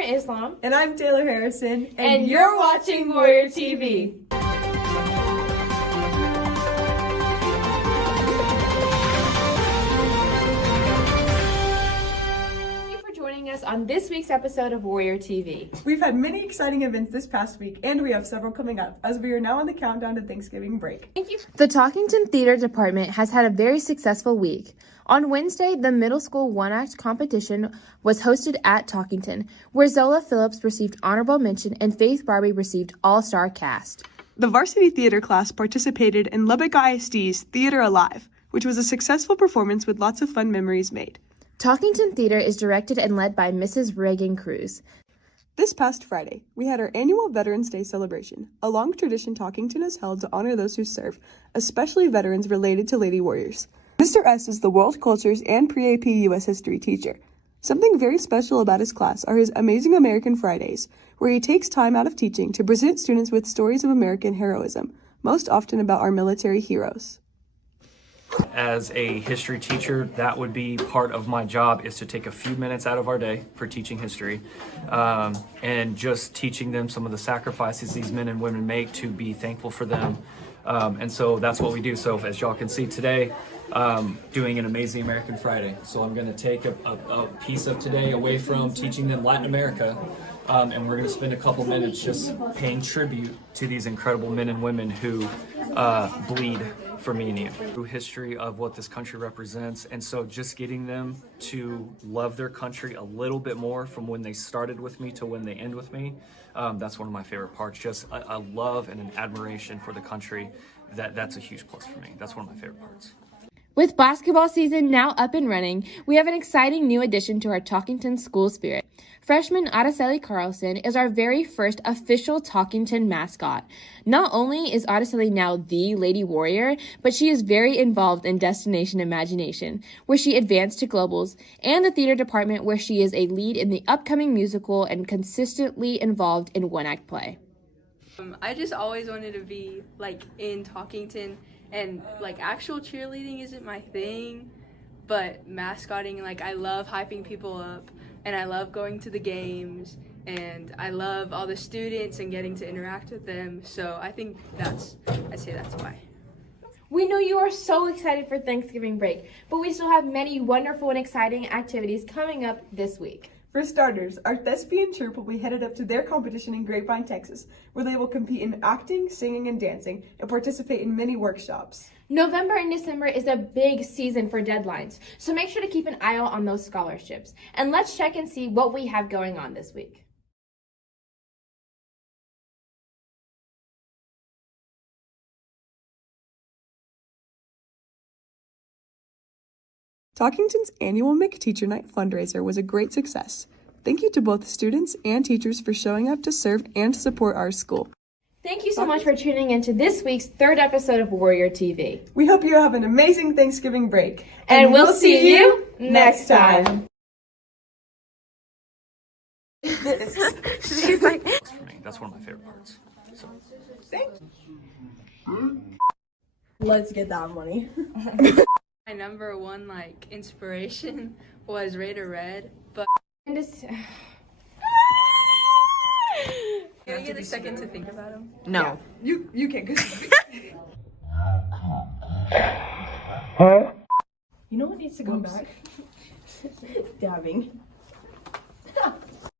Amar Islam. And I'm Taylor Harrison. And you're watching Warrior TV. Joining us on this week's episode of Warrior TV. We've had many exciting events this past week, and we have several coming up, as we are now on the countdown to Thanksgiving break. Thank you. The Talkington Theater Department has had a very successful week. On Wednesday, the middle school one-act competition was hosted at Talkington, where Zola Phillips received honorable mention and Faith Barbie received all-star cast. The varsity theater class participated in Lubbock ISD's Theater Alive, which was a successful performance with lots of fun memories made. Talkington Theater is directed and led by Mrs. Reagan Cruz. This past Friday, we had our annual Veterans Day celebration, a long tradition Talkington has held to honor those who serve, especially veterans related to Lady Warriors. Mr. S is the World Cultures and Pre-AP U.S. History teacher. Something very special about his class are his Amazing American Fridays, where he takes time out of teaching to present students with stories of American heroism, most often about our military heroes. As a history teacher, that would be part of my job, is to take a few minutes out of our day for teaching history and just teaching them some of the sacrifices these men and women make, to be thankful for them. And so that's what we do. So as y'all can see today, doing an Amazing American Friday. So I'm going to take a piece of today away from teaching them Latin America, and we're going to spend a couple minutes just paying tribute to these incredible men and women who bleed for me and you. Through history of what this country represents, and so just getting them to love their country a little bit more from when they started with me to when they end with me, that's one of my favorite parts. Just a love and an admiration for the country. That's a huge plus for me. That's one of my favorite parts. With basketball season now up and running, we have an exciting new addition to our Talkington School Spirit. Freshman Araceli Carlson is our very first official Talkington mascot. Not only is Araceli now the Lady Warrior, but she is very involved in Destination Imagination, where she advanced to globals, and the theater department, where she is a lead in the upcoming musical and consistently involved in one-act play. I just always wanted to be in Talkington, and actual cheerleading isn't my thing, but mascotting, I love hyping people up, and I love going to the games, and I love all the students and getting to interact with them. So I think I'd say that's why. We know you are so excited for Thanksgiving break, but we still have many wonderful and exciting activities coming up this week. For starters, our thespian troupe will be headed up to their competition in Grapevine, Texas, where they will compete in acting, singing, and dancing, and participate in many workshops. November and December is a big season for deadlines, so make sure to keep an eye out on those scholarships. And let's check and see what we have going on this week. Talkington's annual McTeacher Night fundraiser was a great success. Thank you to both students and teachers for showing up to serve and to support our school. Thank you so much for tuning in to this week's third episode of Warrior TV. We hope you have an amazing Thanksgiving break. And we'll see you next time. She's like, for me, that's one of my favorite parts. So. Thank you. Let's get that money. My number one inspiration was Raider Red, but can I get a second to think about him? No. Yeah, you can. You know what needs to go back? Dabbing.